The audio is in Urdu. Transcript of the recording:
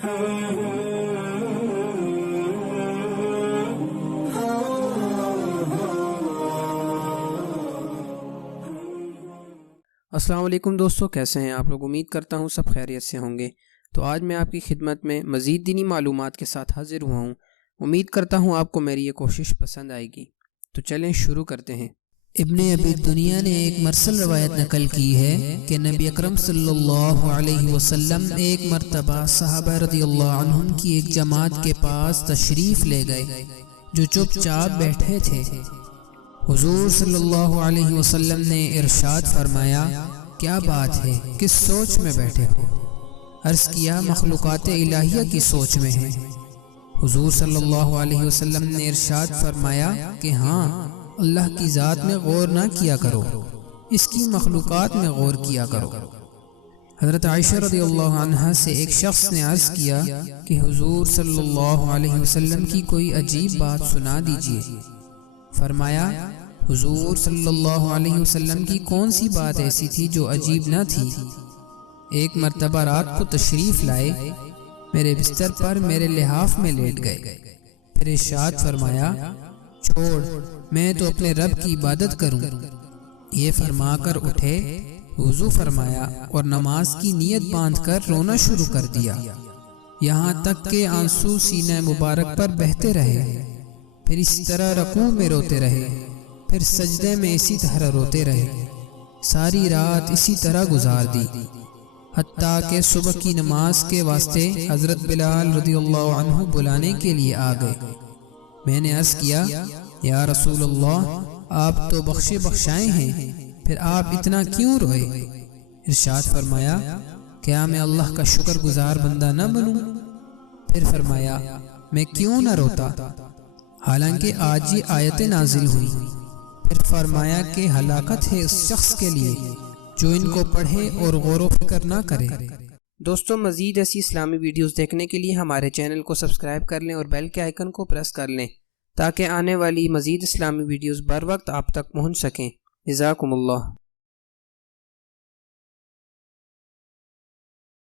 السلام علیکم دوستو، کیسے ہیں آپ لوگ؟ امید کرتا ہوں سب خیریت سے ہوں گے۔ تو آج میں آپ کی خدمت میں مزید دینی معلومات کے ساتھ حاضر ہوا ہوں۔ امید کرتا ہوں آپ کو میری یہ کوشش پسند آئے گی۔ تو چلیں شروع کرتے ہیں۔ ابن ابی دنیا نے ایک مرسل روایت نقل کی ہے کہ نبی اکرم صلی اللہ علیہ وسلم ایک مرتبہ صحابہ رضی اللہ عنہم کی ایک جماعت کے پاس تشریف لے گئے جو چپ چاپ بیٹھے تھے۔ حضور صلی اللہ علیہ وسلم نے ارشاد فرمایا، کیا بات ہے، کس سوچ میں بیٹھے ہو؟ عرض کیا، مخلوقات الہیہ کی سوچ میں ہیں۔ حضور صلی اللہ علیہ وسلم نے ارشاد فرمایا کہ ہاں، اللہ کی ذات میں غور نہ کیا کرو، اس کی مخلوقات میں غور کیا کرو۔ حضرت عائشہ رضی اللہ عنہا سے ایک شخص نے عرض کیا کہ حضور صلی اللہ علیہ وسلم کی کوئی عجیب بات سنا دیجیے۔ فرمایا، حضور صلی اللہ علیہ وسلم کی کون سی بات ایسی تھی جو عجیب نہ تھی؟ ایک مرتبہ رات کو تشریف لائے، میرے بستر پر میرے لحاف میں لیٹ گئے، پھر ارشاد فرمایا، چھوڑ، میں تو اپنے رب کی عبادت کروں۔ یہ فرما کر اٹھے، وضو فرمایا اور نماز کی نیت باندھ کر رونا شروع کر دیا، یہاں تک کہ آنسو سینہ مبارک پر بہتے رہے۔ پھر اسی طرح رکوع میں روتے رہے، پھر سجدے میں اسی طرح روتے رہے۔ ساری رات اسی طرح گزار دی، حتیٰ کہ صبح کی نماز کے واسطے حضرت بلال رضی اللہ عنہ بلانے کے لیے آ گئے۔ میں نے عرض کیا، یا رسول اللہ، آپ تو بخشے بخشائے ہیں، پھر آپ اتنا کیوں روئے؟ ارشاد فرمایا، کیا میں اللہ کا شکر گزار بندہ نہ بنوں؟ پھر فرمایا، میں کیوں نہ روتا، حالانکہ آج یہ آیتیں نازل ہوئی۔ پھر فرمایا کہ ہلاکت ہے اس شخص کے لیے جو ان کو پڑھے اور غور و فکر نہ کرے۔ دوستو، مزید ایسی اسلامی ویڈیوز دیکھنے کے لیے ہمارے چینل کو سبسکرائب کر لیں اور بیل کے آئیکن کو پریس کر لیں تاکہ آنے والی مزید اسلامی ویڈیوز بر وقت آپ تک پہنچ سکیں۔ جزاکم اللہ۔